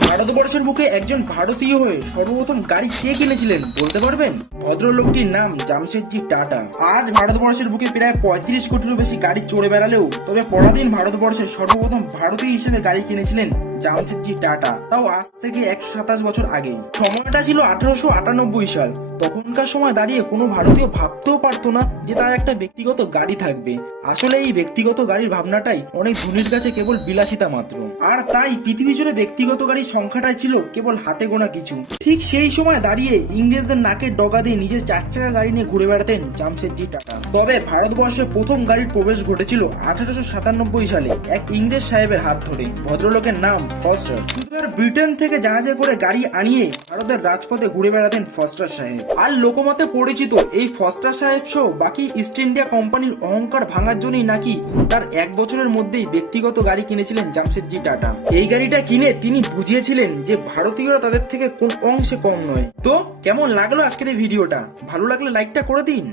ভারতবর্ষের বুকে একজন ভারতীয় হয়ে সর্বপ্রথম গাড়ি কে কিনেছিলেন বলতে পারবেন? ভদ্রলোকটির নাম জামশেদজি টাটা। আজ ভারতবর্ষের বুকে প্রায় পঁয়ত্রিশ কোটিরও বেশি গাড়ি চড়ে বেড়ালেও তবে পরাধীন ভারতবর্ষের সর্বপ্রথম ভারতীয় হিসেবে গাড়ি কিনেছিলেন জামশেদজি টাটা, তাও আজ থেকে একশো সাতাশ বছর আগে। সময়টা ছিল আঠারোশো আটানব্বই সাল। তখনকার সময় দাঁড়িয়ে কোনো ভারতীয় ভাবতেও পারতো না যে তার একটা ব্যক্তিগত গাড়ি থাকবে। আসলে এই ব্যক্তিগত গাড়ির ভাবনাটাই অনেক ধনীর কাছে কেবল বিলাসিতা মাত্র। আর তাই পৃথিবী জুড়ে ব্যক্তিগত গাড়ির সংখ্যাটাই ছিল কেবল হাতে গোনা কিছু। ঠিক সেই সময় দাঁড়িয়ে ইংরেজদের নাকের ডগা দিয়ে নিজের চার চাকা গাড়ি নিয়ে ঘুরে বেড়াতেন জামশেদজি টাটা। তবে ভারতবর্ষে প্রথম গাড়ির প্রবেশ ঘটেছিল আঠারোশো সাতানব্বই সালে এক ইংরেজ সাহেবের হাত ধরে। ভদ্রলোকের নাম ফস্টার সুতরাং ব্রিটেন থেকে জাহাজে করে গাড়ি আনিয়ে ভারতের রাজপথে ঘুরে বেড়াতেন ফস্টার সাহেব। আর লোকমতে পরিচিত এই ফস্টার সাহেব সহ বাকি ইস্ট ইন্ডিয়া কোম্পানির অহংকার ভাঙার জন্যই নাকি তার এক বছরের মধ্যেই ব্যক্তিগত গাড়ি কিনেছিলেন জামশেদজি টাটা এই গাড়িটা কিনে তিনি বুঝিয়েছিলেন যে ভারতীয়রা তাদের থেকে কোন অংশে কম নয়। তো কেমন লাগল আজকের এই ভিডিওটা? ভালো লাগলে লাইকটা করে দিন।